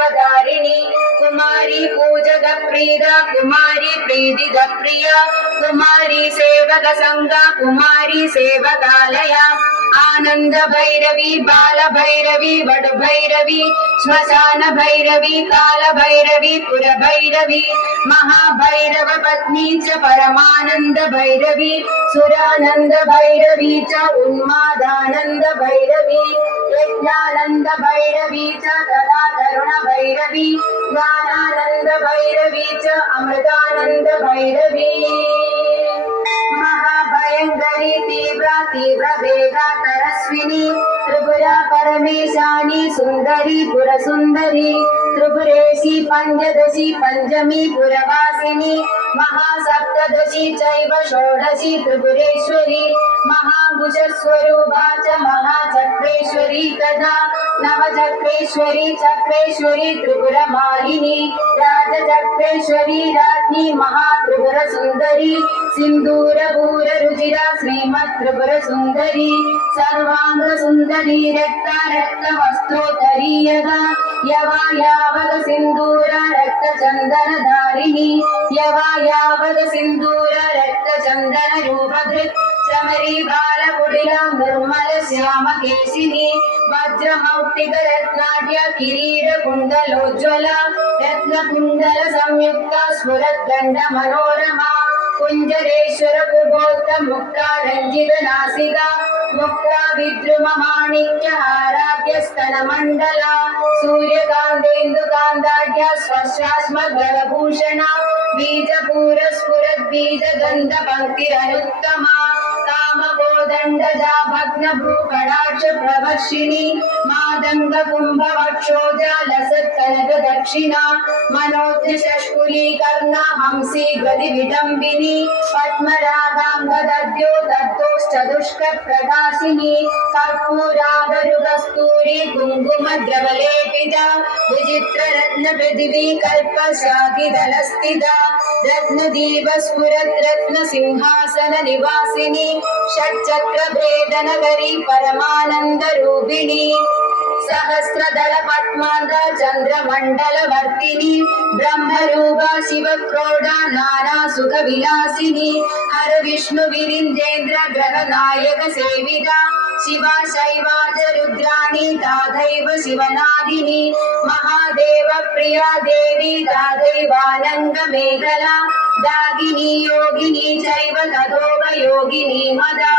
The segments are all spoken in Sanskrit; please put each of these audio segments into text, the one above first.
रूपधारिणी कुमारी पूजक प्रीदा कुमारी प्रीतिद प्रिया कुमारी सेवक संगा कुमारी सेवकालया आनंद भैरवी बाल भैरवी वड भैरवी श्मशान भैरवी काल भैरवी पुर भैरवी महाभैरव पत्नी च परमानंद भैरवी सुरानंद भैरवी च उन्मादानंद भैरवी यज्ञानंद भैरवी च तदा तरुण भैरवी ज्ञानानंद भैरवी च अमृतानंद भैरवी महाभयंकरी तीव्र वेगा तरस्विनी त्रिपुरा परमेशानी सुंदरी पुरसुंदरी त्रिपुरेशी पंचदशी पंचमी पुरवासिनी महासप्तदशी चैव षोडशी त्रिपुरेश्वरी महाभुजस्वरूपा च महाचक्रेश्वरी तथा नवचक्रेश्वरी चक्रेश्वरी त्रिपुरमालिनी राजचक्रेश्वरी राज्ञी महात्रिपुरसुंदरी सिंदूरपूर रुचिरा श्रीमत् त्रिपुरसुंदरी सर्वांग सुंदरी रक्ता रक्त वस्त्रोत्तरी यदा यवा यावद सिंदूर रक्त चंदन धारिणी यवा यावद सिंदूर रक्त चंदन रूपधृत चमरी बाल कुटिला निर्मल श्याम केशिनी वज्र मौक्तिक रत्नाढ्य किरीट कुंडलोज्ज्वला रत्न कुंडल संयुक्ता स्फुरत् गंड मनोरमा कुंजरेश्वर कुबोध मुक्ता रंजित नासिका मुक्ता विद्रुम माणिक्य आराध्य स्तन मंडला सूर्यकांतेन्दुकांताढ्य स्वश्वास्म गणभूषणा बीजपूर स्फुरत् बीज गंध पंक्तिरनुत्तमा कामकोदंडजा भग्न भूकटाक्ष प्रवर्षिणी मादंग कुंभ वक्षोजा लसत् कनक दक्षिणा मनोज्ञ शष्कुली कर्णा हंसी गति विडंबिनी पद्मरागांग दद्यो दत्तोश्चतुष्क प्रकाशिनी कर्पूरागरुगस्तूरी कुंकुम द्रवलेपिता विचित्र रत्न पृथिवी कल्प शाखिदलस्थिता रत्नदीप स्फुरत् रत्न सिंहासन निवासिनी षट्चक्र भेदनगरी परमानंद रूपिणी सहस्रदल पद्मांग चंद्रमंडल वर्तिनी ब्रह्मरूपा शिवक्रोडा नाना सुख विलासिनी हर विष्णु विरिंजेन्द्र ग्रह नायक सेविता शिवा शैवाज रुद्राणी तादैव शिवनादिनी महादेव प्रिया देवी तादैवानंद मेखला दागिनी योगिनी चैव ततोप योगिनी मदा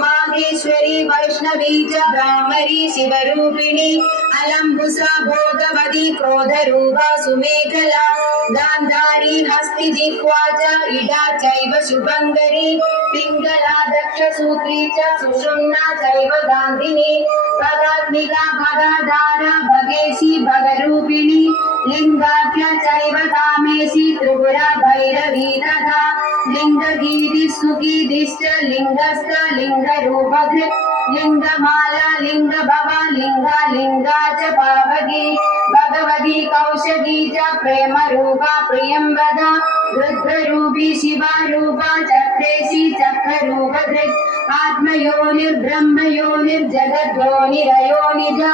माहेश्वरी वैष्णवी च ब्राह्मरी शिवरूपिणी अलंबुसा भोगवती क्रोधरूपा सुमेखला गांधारी हस्ति जिह्वा च इडा चैव शुभंकरी पिंगला दक्षसूत्री च सुषुम्ना चैव गांधिनी भगात्मिका भगाधारा भगेशी भगरूपिणी लिंगाख्य चैव कामेशी त्रिपुरा भैरवी तथा लिंगगीति सुगीतिश्च लिंगस्थ लिंगरूपधृत् लिंगमाला लिंगभवा लिंगा लिंगा च पावकी भगवती कौशगी च प्रेमरूपा प्रियंवदा रुद्ररूपी शिवारूपा चक्रेशी चक्ररूपधृत् आत्मयोनिर्ब्रह्मयोनिर्जगद्योनिरयोनिजा